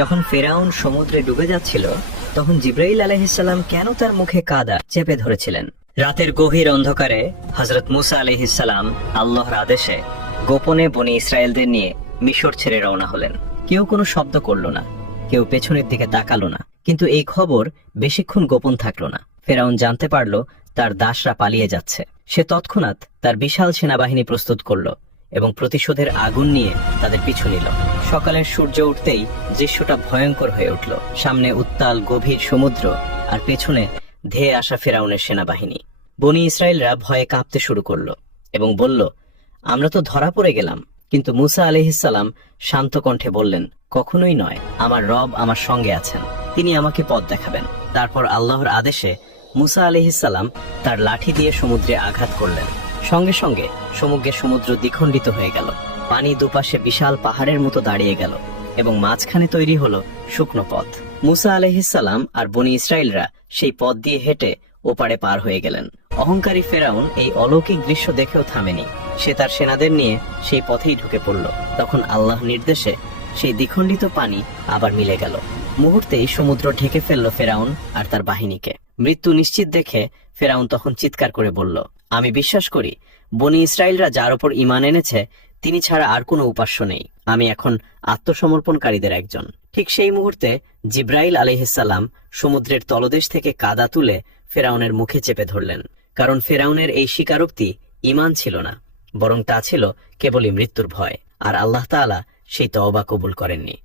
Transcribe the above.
যখন ফেরাউন সমুদ্রে ডুবে যাচ্ছিল তখন জিব্রাইল আলাইহিসসালাম কেন তার মুখে কাদা চেপে ধরেছিলেন। রাতের গভীর অন্ধকারে হযরত মুসা আলাইহিসসালাম আল্লাহর আদেশে গোপনে বনী ইসরায়েলদের নিয়ে মিশর ছেড়ে রওনা হলেন। কেউ কোনো শব্দ করল না, কেউ পেছনের দিকে তাকালো না। কিন্তু এই খবর বেশিক্ষণ গোপন থাকলো না। ফেরাউন জানতে পারল তার দাসরা পালিয়ে যাচ্ছে। সে তৎক্ষণাৎ তার বিশাল সেনাবাহিনী প্রস্তুত করল এবং প্রতিশোধের আগুন নিয়ে তাদের পিছু নিল। সকালের সূর্য উঠতেই দৃশ্যটা ভয়ঙ্কর হয়ে উঠল। সামনে উত্তাল গভীর সমুদ্র আর পেছনে ধেয়ে আসা ফেরাউনের সেনাবাহিনী। বনী ইসরায়েলরা ভয়ে কাঁপতে শুরু করলো এবং বলল, আমরা তো ধরা পড়ে গেলাম। কিন্তু মুসা আলাইহিসসালাম শান্ত কণ্ঠে বললেন, কখনোই নয়, আমার রব আমার সঙ্গে আছেন, তিনি আমাকে পথ দেখাবেন। তারপর আল্লাহর আদেশে মুসা আলাইহিসসালাম তার লাঠি দিয়ে সমুদ্রে আঘাত করলেন। সঙ্গে সঙ্গে সমুদ্র দ্বিখণ্ডিত হয়ে গেল। পানি দুপাশে বিশাল পাহাড়ের মতো দাঁড়িয়ে গেল এবং মাঝখানে তৈরি হলো শুকনো পথ। মুসা আলাইহিসসালাম আর বনী ইসরায়েলরা সেই পথ দিয়ে হেঁটে ওপারে পার হয়ে গেলেন। অহংকারী ফেরাউন এই অলৌকিক দৃশ্য দেখেও থামেনি। সে তার সেনাদের নিয়ে সেই পথেই ঢুকে পড়ল। তখন আল্লাহর নির্দেশে সেই দ্বিখণ্ডিত পানি আবার মিলে গেল। মুহূর্তেই সমুদ্র ঢেকে ফেলল ফেরাউন আর তার বাহিনীকে। মৃত্যু নিশ্চিত দেখে ফেরাউন তখন চিৎকার করে বলল, আমি বিশ্বাস করি বনী ইসরায়েলরা যার উপর ঈমান এনেছে তিনি ছাড়া আর কোনো উপাস্য নেই। আমি এখন আত্মসমর্পণকারীদের একজন। ঠিক সেই মুহূর্তে জিব্রাইল আলাইহিসসালাম সমুদ্রের তলদেশ থেকে কাদা তুলে ফেরাউনের মুখে চেপে ধরলেন। কারণ ফেরাউনের এই স্বীকারোক্তি ঈমান ছিল না, বরং তা ছিল কেবলই মৃত্যুর ভয়। আর আল্লাহ তাআলা সেই তওবা কবুল করেননি।